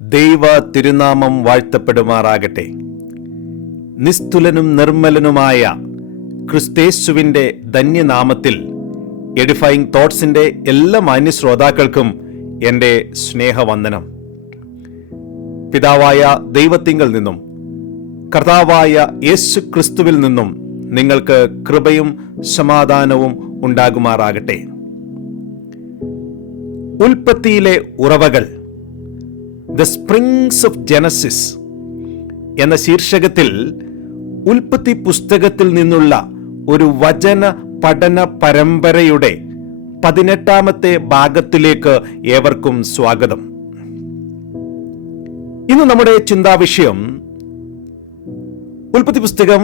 ദൈവ തിരുനാമം വാഴ്ത്തപ്പെടുമാറാകട്ടെ. നിസ്തുലനും നിർമ്മലനുമായ ക്രിസ്തേശുവിൻ്റെ ധന്യനാമത്തിൽ എഡിഫൈങ് തോട്ട്സിൻ്റെ എല്ലാ മാന്യ ശ്രോതാക്കൾക്കും എൻ്റെ സ്നേഹവന്ദനം. പിതാവായ ദൈവത്തിങ്കൽ നിന്നും കർത്താവായ യേശു ക്രിസ്തുവിൽ നിന്നും നിങ്ങൾക്ക് കൃപയും സമാധാനവും ഉണ്ടാകുമാറാകട്ടെ. ഉൽപ്പത്തിയിലെ ഉറവകൾ, ദ സ്പ്രിങ്സ് ഓഫ് ജനസിസ് എന്ന ശീർഷകത്തിൽ ഉൽപ്പത്തി പുസ്തകത്തിൽ നിന്നുള്ള ഒരു വചന പഠന പരമ്പരയുടെ 18ാമത്തെ ഭാഗത്തിലേക്ക് ഏവർക്കും സ്വാഗതം. ഇന്ന് നമ്മുടെ ചിന്താവിഷയം ഉൽപ്പത്തി പുസ്തകം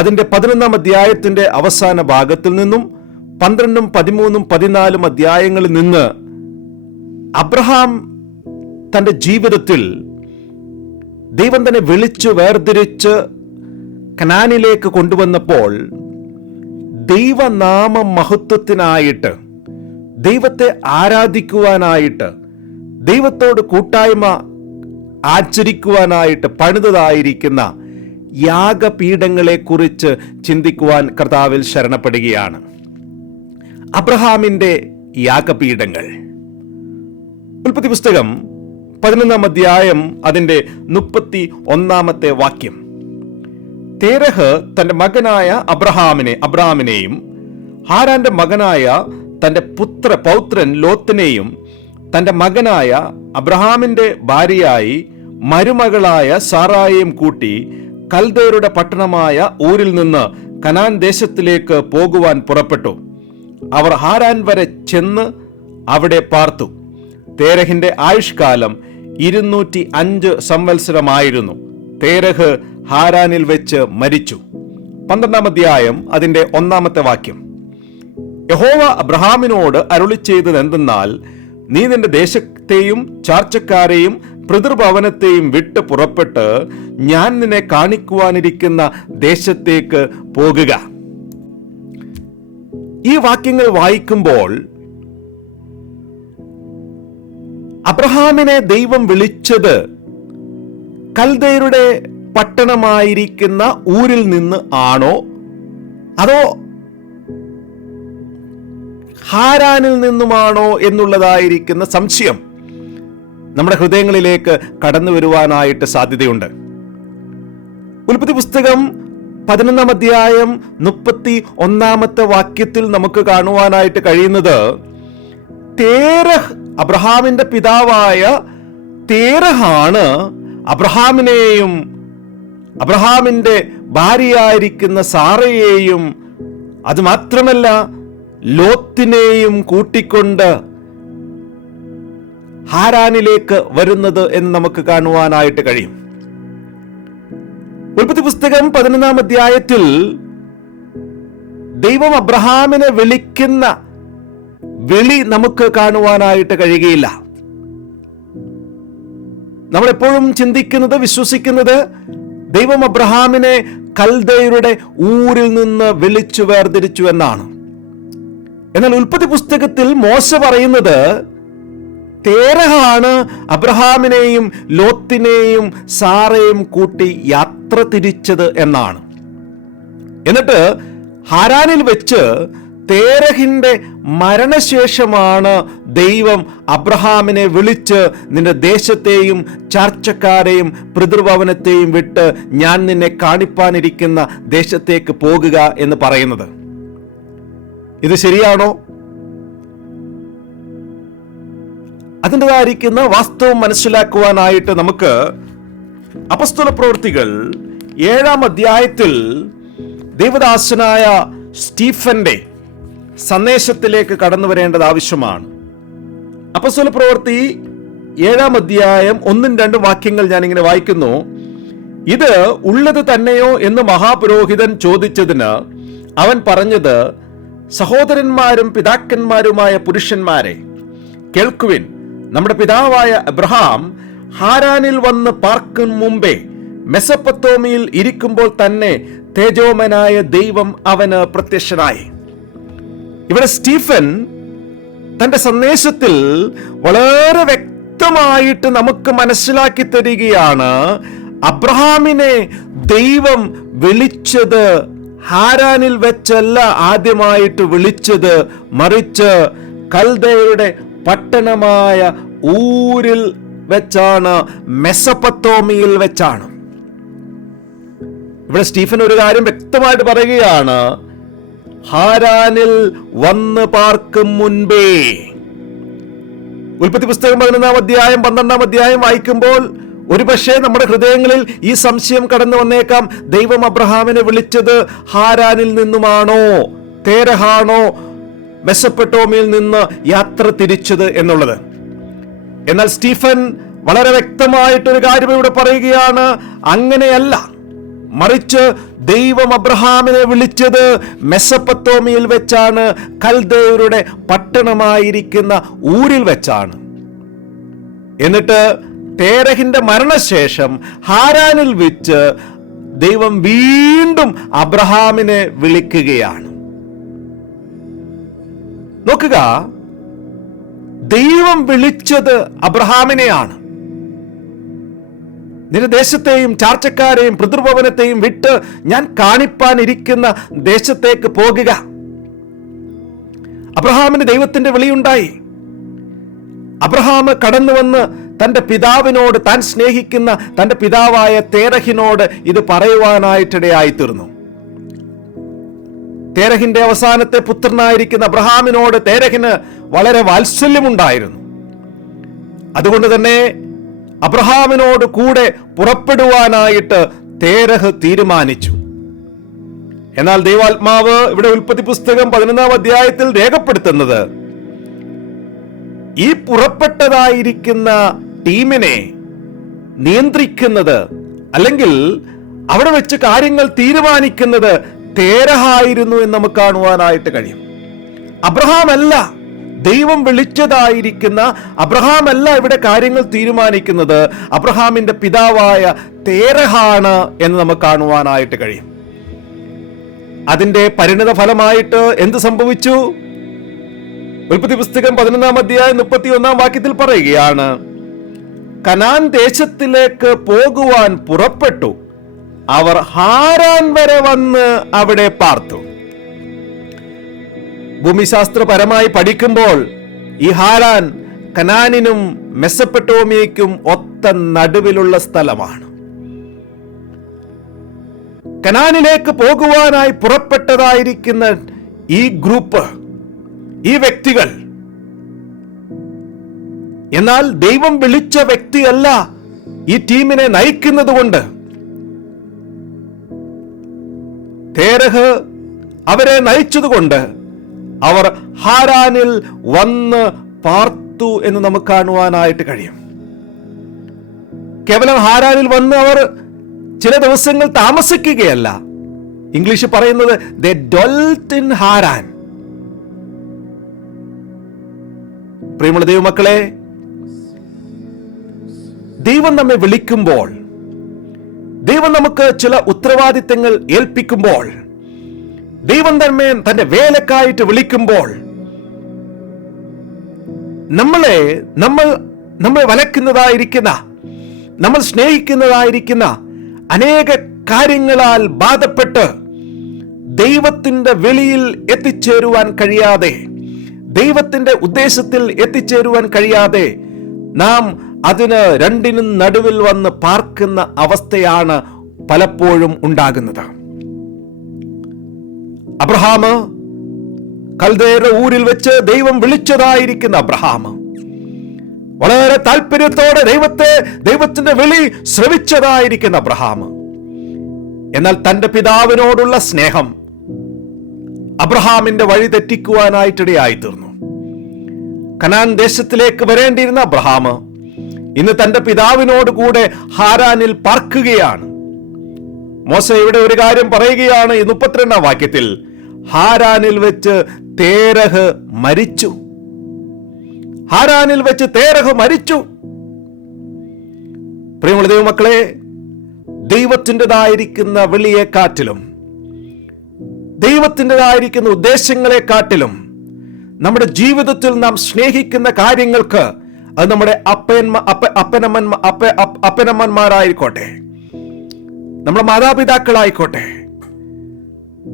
അതിൻ്റെ 11ാം അധ്യായത്തിന്റെ അവസാന ഭാഗത്തിൽ നിന്നും 12, 13, 14 അധ്യായങ്ങളിൽ നിന്ന് അബ്രഹാം തൻ്റെ ജീവിതത്തിൽ ദൈവം തന്നെ വിളിച്ചു വേർതിരിച്ച് കനാനിലേക്ക് കൊണ്ടുവന്നപ്പോൾ ദൈവനാമ മഹത്വത്തിനായിട്ട്, ദൈവത്തെ ആരാധിക്കുവാനായിട്ട്, ദൈവത്തോട് കൂട്ടായ്മ ആചരിക്കുവാനായിട്ട് പണിതതായിരിക്കുന്ന യാഗപീഠങ്ങളെക്കുറിച്ച് ചിന്തിക്കുവാൻ കർത്താവിൽ ശരണപ്പെടുകയാണ്. അബ്രഹാമിൻ്റെ യാഗപീഠങ്ങൾ. ഉൽപ്പത്തി പുസ്തകം 11ാം അധ്യായം അതിൻ്റെ 31ാമത്തെ വാക്യം. തേരഹ് തൻ്റെ മകനായ അബ്രഹാമിനെയും ഹാരാന്റെ മകനായ തൻ്റെ പൗത്രൻ ലോത്തിനെയും തൻ്റെ മകനായ അബ്രഹാമിൻ്റെ ഭാര്യയായി മരുമകളായ സാറായെയും കൂട്ടി കൽദേരുടെ പട്ടണമായ ഊരിൽ നിന്ന് കനാൻ ദേശത്തിലേക്ക് പോകുവാൻ പുറപ്പെട്ടു. അവർ ഹാരാൻ വരെ ചെന്ന് അവിടെ പാർത്തു. തേരഹിന്റെ ആയുഷ്കാലം 205 സംവത്സരമായിരുന്നു. തേരഹ് ഹാരാനിൽ വെച്ച് മരിച്ചു. 12ാം അധ്യായം അതിൻ്റെ 1ാമത്തെ വാക്യം. യഹോവ അബ്രഹാമിനോട് അരുളി ചെയ്തത് എന്തെന്നാൽ, നീ നിന്റെ ദേശത്തെയും ചാർച്ചക്കാരെയും പിതൃഭവനത്തെയും വിട്ട് പുറപ്പെട്ട് ഞാൻ നിന്നെ കാണിക്കുവാനിരിക്കുന്ന ദേശത്തേക്ക് പോകുക. ഈ വാക്യങ്ങൾ വായിക്കുമ്പോൾ അബ്രഹാമിനെ ദൈവം വിളിച്ചത് കൽദയരുടെ പട്ടണമായിരിക്കുന്ന ഊരിൽ നിന്ന് ആണോ, അതോ ഹാരാനിൽ നിന്നുമാണോ എന്നുള്ളതായിരിക്കുന്ന സംശയം നമ്മുടെ ഹൃദയങ്ങളിലേക്ക് കടന്നു വരുവാനായിട്ട് സാധ്യതയുണ്ട്. ഉൽപ്പത്തി പുസ്തകം 11ാം അധ്യായം 31ാമത്തെ വാക്യത്തിൽ നമുക്ക് കാണുവാനായിട്ട് കഴിയുന്നത്, തേരഹ്, അബ്രഹാമിന്റെ പിതാവായ തേരഹാണ് അബ്രഹാമിനെയും അബ്രഹാമിന്റെ ഭാര്യയായിരിക്കുന്ന സാറയെയും അതുമാത്രമല്ല ലോത്തിനെയും കൂട്ടിക്കൊണ്ട് ഹാരാനിലേക്ക് വരുന്നത് എന്ന് നമുക്ക് കാണുവാനായിട്ട് കഴിയും. ഉൽപ്പത്തി പുസ്തകം 11ാം അധ്യായത്തിൽ ദൈവം അബ്രഹാമിനെ വിളിക്കുന്ന വിളി നമുക്ക് കാണുവാനായിട്ട് കഴിയുകയില്ല. നമ്മളെപ്പോഴും ചിന്തിക്കുന്നത്, വിശ്വസിക്കുന്നത് ദൈവം അബ്രഹാമിനെ കൽദയരുടെ ഊരിൽ നിന്ന് വിളിച്ചു വേർതിരിച്ചു എന്നാണ്. എന്നാൽ ഉൽപ്പത്തി പുസ്തകത്തിൽ മോശ പറയുന്നത് തേരഹാണ് അബ്രഹാമിനെയും ലോത്തിനെയും സാറയും കൂട്ടി യാത്ര തിരിച്ചത് എന്നാണ്. എന്നിട്ട് ഹാരാനിൽ വെച്ച് തേരഹിന്റെ മരണശേഷമാണ് ദൈവം അബ്രഹാമിനെ വിളിച്ച് നിന്റെ ദേശത്തെയും ചാർച്ചക്കാരെയും പിതൃഭവനത്തെയും വിട്ട് ഞാൻ നിന്നെ കാണിപ്പാനിരിക്കുന്ന ദേശത്തേക്ക് പോകുക എന്ന് പറയുന്നത്. ഇത് ശരിയാണോ? അതിൻ്റെതായിരിക്കുന്ന വാസ്തവം മനസ്സിലാക്കുവാനായിട്ട് നമുക്ക് അപ്പസ്തോല പ്രവൃത്തികൾ 7ാം അധ്യായത്തിൽ ദൈവദാസനായ സ്റ്റീഫന്റെ സന്ദേശത്തിലേക്ക് കടന്നു വരേണ്ടത് ആവശ്യമാണ്. അപ്പസ്തോല പ്രവൃത്തി 7ാം അധ്യായം 1, 2 വാക്യങ്ങൾ ഞാനിങ്ങനെ വായിക്കുന്നു. ഇത് ഉള്ളത് തന്നെയോ എന്ന് മഹാപുരോഹിതൻ ചോദിച്ചതിന് അവൻ പറഞ്ഞത്, സഹോദരന്മാരും പിതാക്കന്മാരുമായ പുരുഷന്മാരെ, കേൾക്കുവിൻ. നമ്മുടെ പിതാവായ അബ്രഹാം ഹാരാനിൽ വന്ന് പാർക്കും മുമ്പേ മെസൊപ്പൊത്താമിയിൽ ഇരിക്കുമ്പോൾ തന്നെ തേജോമനായ ദൈവം അവന് പ്രത്യക്ഷനായി. ഇവിടെ സ്റ്റീഫൻ തന്റെ സന്ദേശത്തിൽ വളരെ വ്യക്തമായി വ്യക്തമായിട്ട് നമുക്ക് മനസ്സിലാക്കി തരികയാണ്, അബ്രഹാമിനെ ദൈവം വിളിച്ചത് ഹാരാനിൽ വെച്ചല്ല ആദ്യമായിട്ട് വിളിച്ചത്, മറിച്ച് കൽദയരുടെ പട്ടണമായ ഊരിൽ വെച്ചാണ്, മെസൊപ്പൊത്താമിയയിൽ വെച്ചാണ്. ഇവിടെ സ്റ്റീഫൻ ഒരു കാര്യം വ്യക്തമായിട്ട് പറയുകയാണ്, ഹാരാനിൽ വന്ന് പാർക്കും മുൻപേ. ഉൽപ്പത്തി പുസ്തകം 11-ാം അധ്യായം 12-ാം അധ്യായം വായിക്കുമ്പോൾ ഒരുപക്ഷെ നമ്മുടെ ഹൃദയങ്ങളിൽ ഈ സംശയം കടന്നു വന്നേക്കാം, ദൈവം അബ്രഹാമിനെ വിളിച്ചത് ഹാരാനിൽ നിന്നുമാണോ, തേരഹാണോ മെസൊപ്പൊത്താമിയയിൽ നിന്ന് യാത്ര തിരിച്ചത് എന്നുള്ളത്. എന്നാൽ സ്റ്റീഫൻ വളരെ വ്യക്തമായിട്ടൊരു കാര്യം ഇവിടെ പറയുകയാണ്, അങ്ങനെയല്ല, മറിച്ച് ദൈവം അബ്രഹാമിനെ വിളിച്ചത് മെസൊപ്പൊത്താമിയയിൽ വെച്ചാണ്, കൽദയരുടെ പട്ടണമായിരിക്കുന്ന ഊരിൽ വെച്ചാണ്. എന്നിട്ട് തേരഹിന്റെ മരണശേഷം ഹാരാനിൽ വെച്ച് ദൈവം വീണ്ടും അബ്രഹാമിനെ വിളിക്കുകയാണ്. നോക്കുക, ദൈവം വിളിച്ചത് അബ്രഹാമിനെയാണ്. നിന്റെ ദേശത്തെയും ചാർച്ചക്കാരെയും പിതൃഭവനത്തെയും വിട്ട് ഞാൻ കാണിപ്പാനിരിക്കുന്ന ദേശത്തേക്ക് പോകുക. അബ്രഹാമിന് ദൈവത്തിന്റെ വിളിയുണ്ടായി. അബ്രഹാം കടന്നു വന്ന് തന്റെ പിതാവിനോട്, താൻ സ്നേഹിക്കുന്ന തന്റെ പിതാവായ തേരഹിനോട് ഇത് പറയുവാനായിട്ടിടയായി തീർന്നു. തേരഹിന്റെ അവസാനത്തെ പുത്രനായിരിക്കുന്ന അബ്രഹാമിനോട് തേരഹിന് വളരെ വാത്സല്യമുണ്ടായിരുന്നു. അതുകൊണ്ട് തന്നെ അബ്രഹാമിനോട് കൂടെ പുറപ്പെടുവാനായിട്ട് തേരഹ് തീരുമാനിച്ചു. എന്നാൽ ദൈവാത്മാവ് ഇവിടെ ഉൽപ്പത്തി പുസ്തകം 11-ാം അധ്യായത്തിൽ രേഖപ്പെടുത്തുന്നത്, ഈ പുറപ്പെട്ടതായിരിക്കുന്ന ടീമിനെ നിയന്ത്രിക്കുന്നത് അല്ലെങ്കിൽ അവിടെ വെച്ച് കാര്യങ്ങൾ തീരുമാനിക്കുന്നത് തേരഹായിരുന്നു എന്ന് നമുക്ക് കാണുവാനായിട്ട് കഴിയും. അബ്രഹാം അല്ല, ദൈവം വിളിച്ചതായിരിക്കുന്ന അബ്രഹാം അല്ല ഇവിടെ കാര്യങ്ങൾ തീരുമാനിക്കുന്നത്, അബ്രഹാമിന്റെ പിതാവായ തേരഹാണ് എന്ന് നമുക്ക് കാണുവാനായിട്ട് കഴിയും. അതിന്റെ പരിണിത ഫലമായിട്ട് എന്ത് സംഭവിച്ചു? ഉൽപ്പത്തി പുസ്തകം 11-ാം അധ്യായം 31-ാം വാക്യത്തിൽ പറയുകയാണ്, കനാൻ ദേശത്തിലേക്ക് പോകുവാൻ പുറപ്പെട്ടു, അവർ ഹാരാൻ വരെ വന്ന് അവിടെ പാർത്തു. ഭൂമിശാസ്ത്രപരമായി പഠിക്കുമ്പോൾ ഈ ഹാരാൻ കനാനിനും മെസൊപ്പൊത്താമിയയ്ക്കും ഒത്ത നടുവിലുള്ള സ്ഥലമാണ്. കനാനിലേക്ക് പോകുവാനായി പുറപ്പെട്ടതായിരിക്കുന്ന ഈ ഗ്രൂപ്പ്, ഈ വ്യക്തികൾ, എന്നാൽ ദൈവം വിളിച്ച വ്യക്തിയല്ല ഈ ടീമിനെ നയിക്കുന്നത് കൊണ്ട് തേരഹ് അവരെ നയിച്ചതുകൊണ്ട് അവർ ഹാരാനിൽ വന്ന് പാർത്തു എന്ന് നമുക്ക് കാണുവാനായിട്ട് കഴിയും. കേവലം ഹാരാനിൽ വന്ന് അവർ ചില ദിവസങ്ങൾ താമസിക്കുകയല്ല. ഇംഗ്ലീഷ് പറയുന്നത് they dwelt in ഹാരാൻ. പ്രിയമുള്ള ദൈവമക്കളെ, ദൈവം നമ്മെ വിളിക്കുമ്പോൾ, ദൈവം നമുക്ക് ചില ഉത്തരവാദിത്തങ്ങൾ ഏൽപ്പിക്കുമ്പോൾ, ദൈവം തന്നെ തന്റെ വേലക്കായിട്ട് വിളിക്കുമ്പോൾ, നമ്മൾ വലക്കുന്നതായിരിക്കുന്ന, നമ്മൾ സ്നേഹിക്കുന്നതായിരിക്കുന്ന അനേക കാര്യങ്ങളാൽ ബാധപ്പെട്ട് ദൈവത്തിന്റെ വെളിയിൽ എത്തിച്ചേരുവാൻ കഴിയാതെ, ദൈവത്തിന്റെ ഉദ്ദേശത്തിൽ എത്തിച്ചേരുവാൻ കഴിയാതെ നാം അതിന് രണ്ടിനും നടുവിൽ വന്ന് പാർക്കുന്ന അവസ്ഥയാണ് പലപ്പോഴും ഉണ്ടാകുന്നത്. അബ്രഹാം, കൽദയരുടെ ഊരിൽ വെച്ച് ദൈവം വിളിച്ചതായിരിക്കുന്ന അബ്രഹാം വളരെ താല്പര്യത്തോടെ ദൈവത്തിന്റെ വിളി ശ്രവിച്ചതായിരിക്കുന്ന അബ്രഹാം, എന്നാൽ തന്റെ പിതാവിനോടുള്ള സ്നേഹം അബ്രഹാമിന്റെ വഴി തെറ്റിക്കുവാനായിട്ടിടയായി തീർന്നു. കനാൻ ദേശത്തിലേക്ക് വരേണ്ടിയിരുന്ന അബ്രഹാം ഇന്ന് തന്റെ പിതാവിനോട് കൂടെ ഹാരാനിൽ പാർക്കുകയാണ്. മോശ ഇവിടെ ഒരു കാര്യം പറയുകയാണ് ഈ 32-ാം വാക്യത്തിൽ, ഹാരാനിൽ വെച്ച് തേരഹ് മരിച്ചു. ഹാരാനിൽ വെച്ച് തേരഹ് മരിച്ചു. പ്രിയമുള്ള ദൈവമക്കളെ, ദൈവത്തിൻ്റെതായിരിക്കുന്ന വിളിയെക്കാട്ടിലും ദൈവത്തിൻ്റെതായിരിക്കുന്ന ഉദ്ദേശങ്ങളെക്കാട്ടിലും നമ്മുടെ ജീവിതത്തിൽ നാം സ്നേഹിക്കുന്ന കാര്യങ്ങൾക്ക് അത് നമ്മുടെ അപ്പനമ്മമാരായിക്കോട്ടെ, നമ്മുടെ മാതാപിതാക്കളായിക്കോട്ടെ,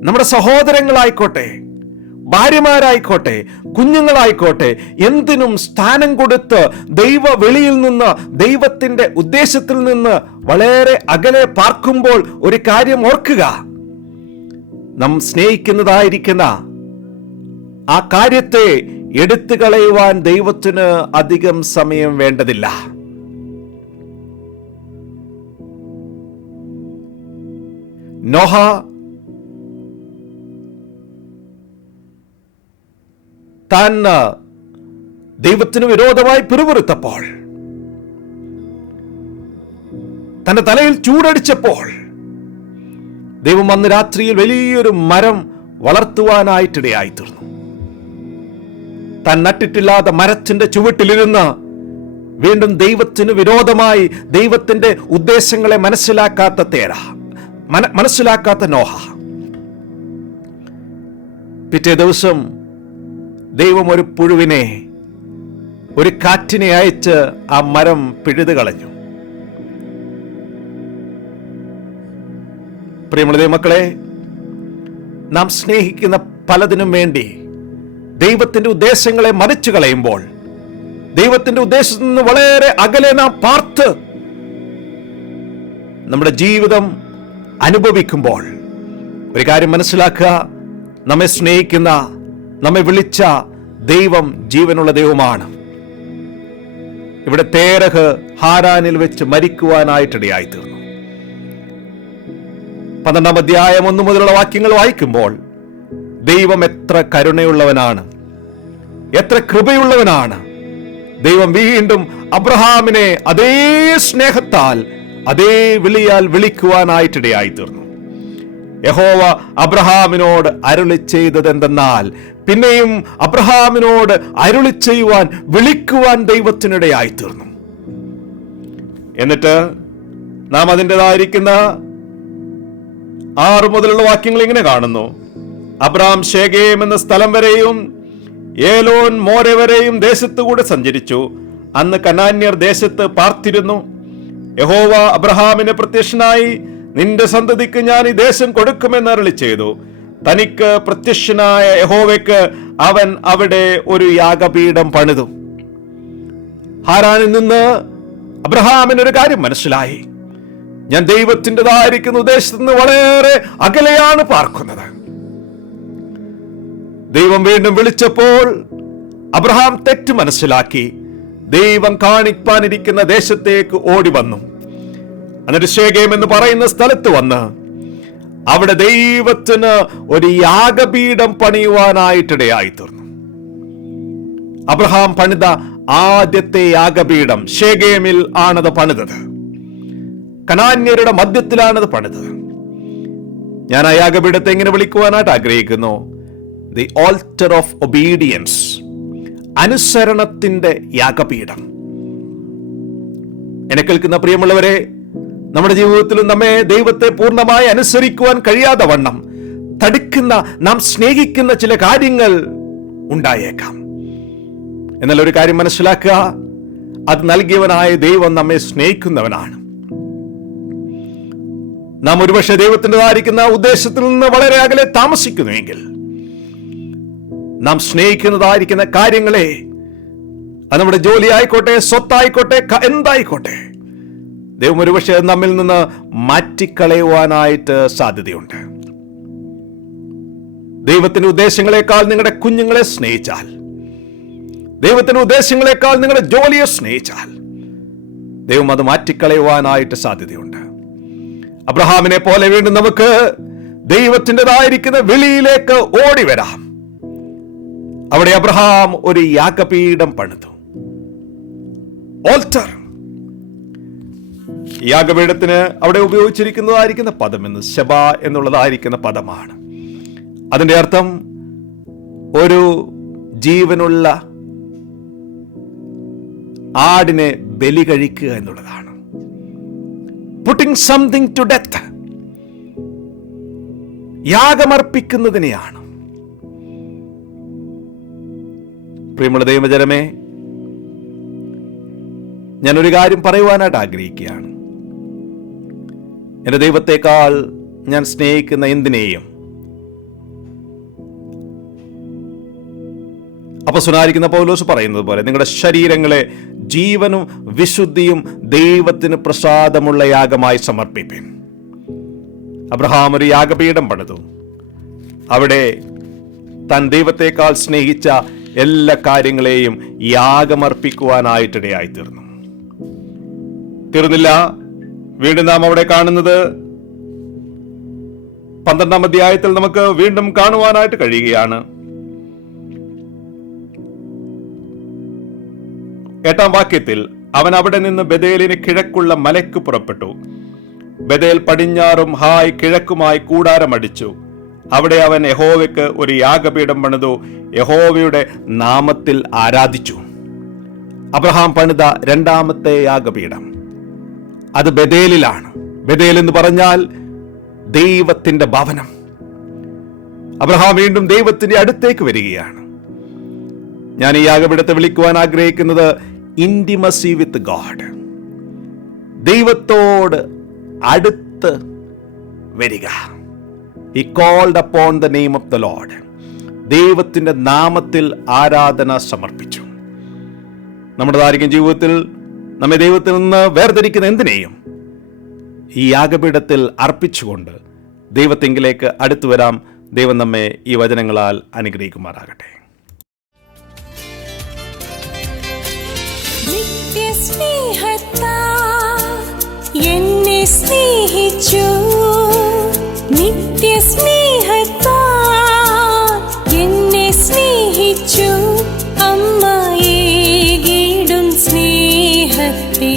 നമ്മുടെ സഹോദരങ്ങളായിക്കോട്ടെ, ഭാര്യമാരായിക്കോട്ടെ, കുഞ്ഞുങ്ങളായിക്കോട്ടെ, എന്തിനും സ്ഥാനം കൊടുത്ത് ദൈവ വെളിയിൽ നിന്ന്, ദൈവത്തിന്റെ ഉദ്ദേശത്തിൽ നിന്ന് വളരെ അകലെ പാർക്കുമ്പോൾ ഒരു കാര്യം ഓർക്കുക, നാം സ്നേഹിക്കുന്നതായിരിക്കുന്ന ആ കാര്യത്തെ എടുത്തു കളയുവാൻ ദൈവത്തിന് അധികം സമയം വേണ്ടതില്ല. നോഹ താൻ ദൈവത്തിന് വിരോധമായി പിറുപിറുത്തപ്പോൾ, തന്റെ തലയിൽ ചൂടടിച്ചപ്പോൾ, ദൈവം അന്ന് രാത്രിയിൽ വലിയൊരു മരം വളർത്തുവാനായിട്ടിടയായി തീർന്നു. താൻ നട്ടിട്ടില്ലാത്ത മരത്തിന്റെ ചുവട്ടിലിരുന്ന് വീണ്ടും ദൈവത്തിന് വിരോധമായി ദൈവത്തിന്റെ ഉദ്ദേശങ്ങളെ മനസ്സിലാക്കാത്ത നോഹ, പിറ്റേ ദിവസം ദൈവം ഒരു പുഴുവിനെ, ഒരു കാറ്റിനെ അയച്ച് ആ മരം പിഴുതു കളഞ്ഞു. പ്രിയമുള്ള ദൈവമക്കളെ, നാം സ്നേഹിക്കുന്ന പലതിനും വേണ്ടി ദൈവത്തിന്റെ ഉദ്ദേശങ്ങളെ മറിച്ചു കളയുമ്പോൾ, ദൈവത്തിന്റെ ഉദ്ദേശത്തിൽ നിന്ന് വളരെ അകലെ നാം പാർത്ത് നമ്മുടെ ജീവിതം അനുഭവിക്കുമ്പോൾ, ഒരു കാര്യം മനസ്സിലാക്കുക, നമ്മെ സ്നേഹിക്കുന്ന, നമ്മെ വിളിച്ച ദൈവം ജീവനുള്ള ദൈവമാണ്. ഇവിടെ തേരഹ് ഹാരാനിൽ വെച്ച് മരിക്കുവാനായിട്ടിടയായി തീർന്നു. 12-ാം അധ്യായം 1 മുതലുള്ള വാക്യങ്ങൾ വായിക്കുമ്പോൾ ദൈവം എത്ര കരുണയുള്ളവനാണ്, എത്ര കൃപയുള്ളവനാണ്. ദൈവം വീണ്ടും അബ്രഹാമിനെ അതേ സ്നേഹത്താൽ, അതേ വിളിയാൽ വിളിക്കുവാനായിട്ടിടയായി തീർന്നു. യഹോവ അബ്രഹാമിനോട് അരുളി ചെയ്തതെന്തെന്നാൽ, പിന്നെയും അബ്രഹാമിനോട് അരുളി ചെയ്യുവാൻ, വിളിക്കുവാൻ ദൈവത്തിനിടയായി തീർന്നു. എന്നിട്ട് നാം അതിൻ്റെതായിരിക്കുന്ന 6 മുതലുള്ള വാക്യങ്ങൾ ഇങ്ങനെ കാണുന്നു. അബ്രഹാം ശേഖേം എന്ന സ്ഥലം വരെയും ഏലോൻ മോരെ വരെയും ദേശത്തുകൂടെ സഞ്ചരിച്ചു. അന്ന് കനാന്യർ ദേശത്ത് പാർത്തിരുന്നു. യഹോവ അബ്രഹാമിന് പ്രത്യക്ഷനായി, നിന്റെ സന്തതിക്ക് ഞാൻ ഈ ദേശം കൊടുക്കുമെന്ന് അരുളി ചെയ്തു. തനിക്ക് പ്രത്യക്ഷനായ യഹോവയ്ക്ക് അവൻ അവിടെ ഒരു യാഗപീഠം പണിതു. ഹാരാനിൽ നിന്ന് അബ്രഹാമിനൊരു കാര്യം മനസ്സിലായി, ഞാൻ ദൈവത്തിൻ്റെതായിരിക്കുന്ന ഉദ്ദേശത്തിൽ നിന്ന് വളരെ അകലെയാണ് പാർക്കുന്നത്. ദൈവം വീണ്ടും വിളിച്ചപ്പോൾ അബ്രഹാം തെറ്റ് മനസ്സിലാക്കി ദൈവം കാണിപ്പാനിരിക്കുന്ന ദേശത്തേക്ക് ഓടി വന്നു. എന്നിട്ട് ശേഖേം എന്ന് പറയുന്ന സ്ഥലത്ത് വന്ന് അവിടെ ദൈവത്തിന് ഒരു യാഗപീഠം പണിയുവാനായിട്ടിടയായി തീർന്നു. അബ്രഹാം പണിത ആദ്യത്തെ യാഗപീഠം ശേഖേമിൽ ആണത് പണിതത്. കനാന്യരുടെ മധ്യത്തിലാണത് പണിതത്. ഞാൻ ആ യാഗപീഠത്തെ എങ്ങനെ വിളിക്കുവാനായിട്ട് ആഗ്രഹിക്കുന്നു? ദി ഓൾട്ടർ ഓഫ് ഒബീഡിയൻസ്, അനുസരണത്തിന്റെ യാഗപീഠം. എന്നെ കേൾക്കുന്ന പ്രിയമുള്ളവരെ, നമ്മുടെ ജീവിതത്തിലും നമ്മെ ദൈവത്തെ പൂർണ്ണമായി അനുസരിക്കുവാൻ കഴിയാതെ വണ്ണം തടുക്കുന്ന, നാം സ്നേഹിക്കുന്ന ചില കാര്യങ്ങൾ ഉണ്ടായേക്കാം. എന്നാൽ ഒരു കാര്യം മനസ്സിലാക്കുക, അത് നൽകിയവനായ ദൈവം നമ്മെ സ്നേഹിക്കുന്നവനാണ്. നാം ഒരുപക്ഷെ ദൈവത്തിൻ്റെതായിരിക്കുന്ന ഉദ്ദേശത്തിൽ നിന്ന് വളരെ അകലെ താമസിക്കുന്നുവെങ്കിൽ, നാം സ്നേഹിക്കുന്നതായിരിക്കുന്ന കാര്യങ്ങളെ, അത് നമ്മുടെ ജോലി ആയിക്കോട്ടെ, സ്വത്തായിക്കോട്ടെ, എന്തായിക്കോട്ടെ, ദൈവം ഒരുപക്ഷെ നമ്മിൽ നിന്ന് മാറ്റിക്കളയുവാനായിട്ട് സാധ്യതയുണ്ട്. ദൈവത്തിന്റെ ഉദ്ദേശങ്ങളെക്കാൾ നിങ്ങളുടെ കുഞ്ഞുങ്ങളെ സ്നേഹിച്ചാൽ, ദൈവത്തിന്റെ ഉദ്ദേശങ്ങളെക്കാൾ നിങ്ങളുടെ ജോലിയെ സ്നേഹിച്ചാൽ, ദൈവം അത് മാറ്റിക്കളയുവാനായിട്ട് സാധ്യതയുണ്ട്. അബ്രഹാമിനെ പോലെ വീണ്ടും നമുക്ക് ദൈവത്തിൻ്റെതായിരിക്കുന്ന വിളിയിലേക്ക് ഓടി വരാം. അവിടെ അബ്രഹാം ഒരു യാഗപീഠം പണിതു. ഓൾട്ടർ. യാഗപീഠത്തിന് അവിടെ ഉപയോഗിച്ചിരിക്കുന്നതായിരിക്കുന്ന പദം എന്ന് ശബ എന്നുള്ളതായിരിക്കുന്ന പദമാണ്. അതിന്റെ അർത്ഥം ഒരു ജീവനുള്ള ആടിനെ ബലി കഴിക്കുക എന്നുള്ളതാണ്. പുട്ടിംഗ് സംതിങ് ടു ഡെത്ത്, യാഗമർപ്പിക്കുന്നതിനെയാണ്. പ്രിയമുള്ള ദൈവജനമേ, ഞാനൊരു കാര്യം പറയുവാനായിട്ട് ആഗ്രഹിക്കുകയാണ്. എൻ്റെ ദൈവത്തെക്കാൾ ഞാൻ സ്നേഹിക്കുന്ന എന്തിനേയും അപ്പോസ്തലനായിരിക്കുന്ന പൗലോസ് പറയുന്നത് പോലെ നിങ്ങളുടെ ശരീരങ്ങളെ ജീവനും വിശുദ്ധിയും ദൈവത്തിന് പ്രസാദമുള്ള യാഗമായി സമർപ്പിപ്പിൻ. അബ്രഹാം ഒരു യാഗപീഠം പണിതു. അവിടെ താൻ ദൈവത്തെക്കാൾ സ്നേഹിച്ച എല്ലാ കാര്യങ്ങളെയും യാഗമർപ്പിക്കുവാനായിട്ടിടയായി തീർന്നില്ല. വീണ്ടും നാം അവിടെ കാണുന്നത് 12-ാം അധ്യായത്തിൽ നമുക്ക് വീണ്ടും കാണുവാനായിട്ട് കഴിയുകയാണ്. 8-ാം വാക്യത്തിൽ അവൻ അവിടെ നിന്ന് ബേഥേലിന് കിഴക്കുള്ള മലയ്ക്ക് പുറപ്പെട്ടു. ബേഥേൽ പടിഞ്ഞാറും ഹായ് കിഴക്കുമായി കൂടാരമടിച്ചു. അവിടെ അവൻ യഹോവയ്ക്ക് ഒരു യാഗപീഠം പണിതു, യഹോവയുടെ നാമത്തിൽ ആരാധിച്ചു. അബ്രഹാം പണിത 2ാമത്തെ യാഗപീഠം അത് ബേഥേലിലാണ്. ബേഥേൽ എന്ന് പറഞ്ഞാൽ ദൈവത്തിന്റെ ഭവനം. അബ്രഹാം വീണ്ടും ദൈവത്തിന്റെ അടുത്തേക്ക് വരികയാണ്. ഞാൻ ഈ യാഗപീഠത്തെ വിളിക്കുവാൻ ആഗ്രഹിക്കുന്നത് ഇന്റിമസി വിത്ത് ഗോഡ്, ദൈവത്തോട് അടുത്ത് വരിക. He called upon the name of the Lord. ദൈവത്തിന്റെ നാമത്തിൽ ആരാധന സമർപ്പിച്ചു. നമ്മുടെ ദൈനംദിന ജീവിതത്തിൽ നമ്മെ ദൈവത്തിൽ നിന്ന് വേർതിരിക്കുന്ന എന്തിനേയും ഈ യാഗപീഠത്തിൽ അർപ്പിച്ചുകൊണ്ട് ദൈവത്തിങ്കിലേക്ക് അടുത്തു വരാം. ദൈവം നമ്മെ ഈ വചനങ്ങളാൽ അനുഗ്രഹിക്കുമാറാകട്ടെ. എന്നെ സ്നേഹിച്ചു, നിത്യസ്നേഹത്താൽ എന്നെ സ്നേഹിച്ചു, അമ്മയേകിടും സ്നേഹത്തെ